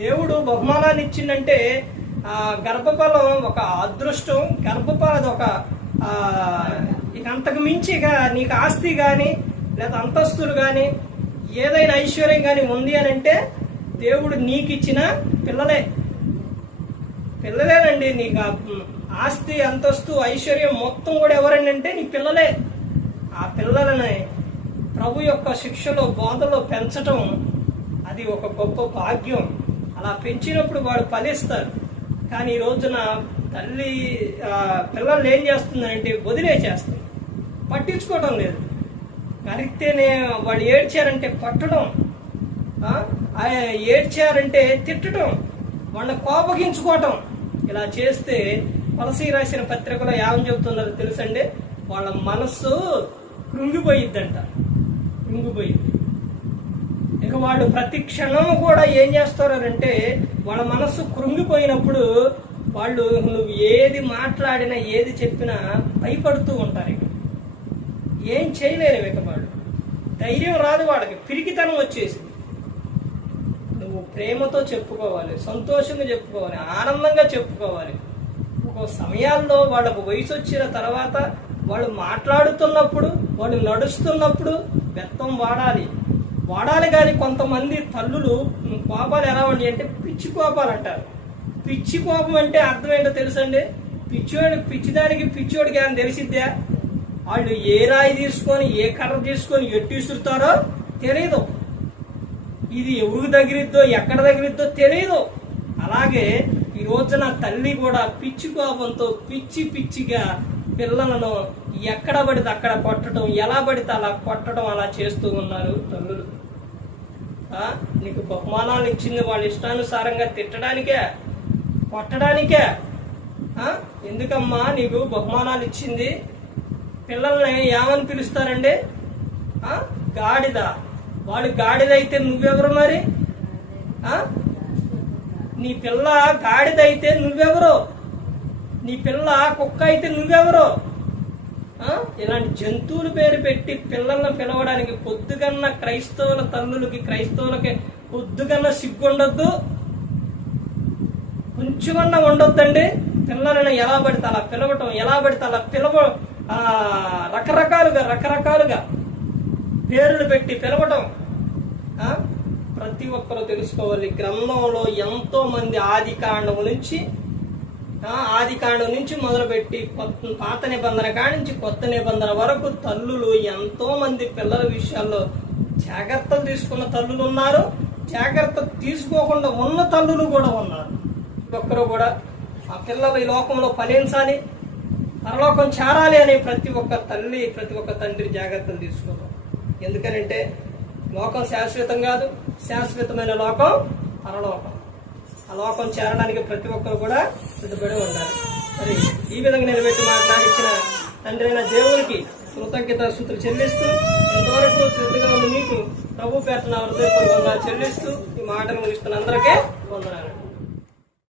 దేవుడు బహుమానాన్ని ఇచ్చిందంటే గర్భఫలం ఒక అదృష్టం. గర్భఫలం అది ఒక ఇక అంతకు మించి ఇక నీకు ఆస్తి కానీ లేదా అంతస్తులు కానీ ఏదైనా ఐశ్వర్యం కానీ ఉంది అని అంటే దేవుడు నీకు ఇచ్చిన పిల్లలేనండి. నీకు ఆస్తి అంతస్తు ఐశ్వర్యం మొత్తం కూడా ఎవరండి అంటే నీ పిల్లలే. ఆ పిల్లలని ప్రభు యొక్క శిక్షలో బోధలో పెంచటం అది ఒక గొప్ప భాగ్యం. అలా పెంచినప్పుడు వాడు ఫలిస్తారు. కానీ ఈ రోజున తల్లి పిల్లల్ని ఏం చేస్తుందంటే వదిలేచేస్తుంది, పట్టించుకోవడం లేదు. కరిగితేనే వాళ్ళు ఏడ్చారంటే కొట్టడం, ఏడ్చారంటే తిట్టడం, వాళ్ళని కోపగించుకోవటం. ఇలా చేస్తే కొలసీ రాసిన పత్రికలో ఏమని చెబుతున్నారో తెలుసండి? వాళ్ళ మనస్సు కృంగిపోయిద్దంట. ఇక వాళ్ళు ప్రతి క్షణం కూడా ఏం చేస్తారంటే వాళ్ళ మనస్సు కృంగిపోయినప్పుడు వాళ్ళు నువ్వు ఏది మాట్లాడినా ఏది చెప్పినా భయపడుతూ ఉంటారు. ఇక ఏం చేయలేరు. ఇక వాళ్ళు ధైర్యం రాదు, వాళ్ళకి పిరికితనం వచ్చేసింది. నువ్వు ప్రేమతో చెప్పుకోవాలి, సంతోషంగా చెప్పుకోవాలి, ఆనందంగా చెప్పుకోవాలి. ఒక సమయాల్లో వాళ్ళకు వయసు వచ్చిన తర్వాత వాళ్ళు మాట్లాడుతున్నప్పుడు, వాళ్ళు నడుస్తున్నప్పుడు బెత్తం వాడాలి కానీ కొంతమంది తల్లులు కోపాలు ఎలా ఉండి అంటే పిచ్చి కోపాలు అంటారు. పిచ్చి కోపం అంటే అర్థం ఏంటో తెలుసండి? పిచ్చిదానికి పిచ్చోడికి ఏమైనా తెలిసిద్దా? వాళ్ళు ఏ రాయి తీసుకొని ఏ కర్ర తీసుకొని ఎట్టి విసురుతారో తెలియదు. ఇది ఎవరికి తగిలిద్దో ఎక్కడ తగిలిద్దో తెలియదు. అలాగే ఈ రోజున తల్లి కూడా పిచ్చి కోపంతో పిచ్చిగా పిల్లలను ఎక్కడ పడితే అక్కడ కొట్టడం, ఎలా పడితే అలా కొట్టడం, అలా చేస్తూ ఉన్నారు తల్లులు. నీకు బహుమానాలు ఇచ్చింది వాళ్ళ ఇష్టానుసారంగా తిట్టడానికే, కొట్టడానికే. ఎందుకమ్మా నీకు బహుమానాలు ఇచ్చింది? పిల్లల్ని ఏమని పిలుస్తారండి? గాడిద. వాడు గాడిద అయితే నువ్వెవరు మరి? నీ పిల్ల గాడిద అయితే నువ్వెవరు? నీ పిల్ల కుక్క అయితే నువ్వెవరు? ఇలాంటి జంతువుల పేరు పెట్టి పిల్లల్ని పిలవడానికి పొద్దుగన్న క్రైస్తవుల తల్లులకి, క్రైస్తవులకి పొద్దుగన్న సిగ్గుండొద్దు, కొంచెమన్నా ఉండొద్దండి. పిల్లలను ఎలా పడితే అలా పిలవటం, ఎలా పడితే అలా రకరకాలుగా పేర్లు పెట్టి పిలవటం. ప్రతి ఒక్కరూ తెలుసుకోవాలి. గ్రంథంలో ఎంతో మంది ఆది కాండం నుంచి మొదలుపెట్టి పాత నిబంధన కాడి నుంచి కొత్త నిబంధన వరకు తల్లులు ఎంతో మంది పిల్లల విషయాల్లో జాగ్రత్తలు తీసుకున్న తల్లులు ఉన్నారు, జాగ్రత్త తీసుకోకుండా ఉన్న తల్లులు కూడా ఉన్నారు. ఒక్కరు కూడా ఆ పిల్లలు ఈ లోకంలో ఫలించాలి, పరలోకం చేరాలి అని ప్రతి ఒక్క తల్లి, ప్రతి ఒక్క తండ్రి జాగ్రత్తలు తీసుకోవాలి. ఎందుకనంటే లోకం శాశ్వతం కాదు, శాశ్వతమైన లోకం పరలోకం. ఆ లోకం చేరడానికి ప్రతి ఒక్కరు కూడా సిద్ధపడి ఉండాలి. మరి ఈ విధంగా నిలబెట్టి మాట్లాడించిన తండ్రి అయిన దేవునికి కృతజ్ఞతాస్తుతులు చెల్లిస్తూ, ఎంతవరకు శ్రద్ధగా ఉంది మీకు ప్రభు పేరున హృదయపూర్వకంగా చెల్లిస్తూ ఈ మాటలు ముగిస్తున్న అందరికీ వందనాలు.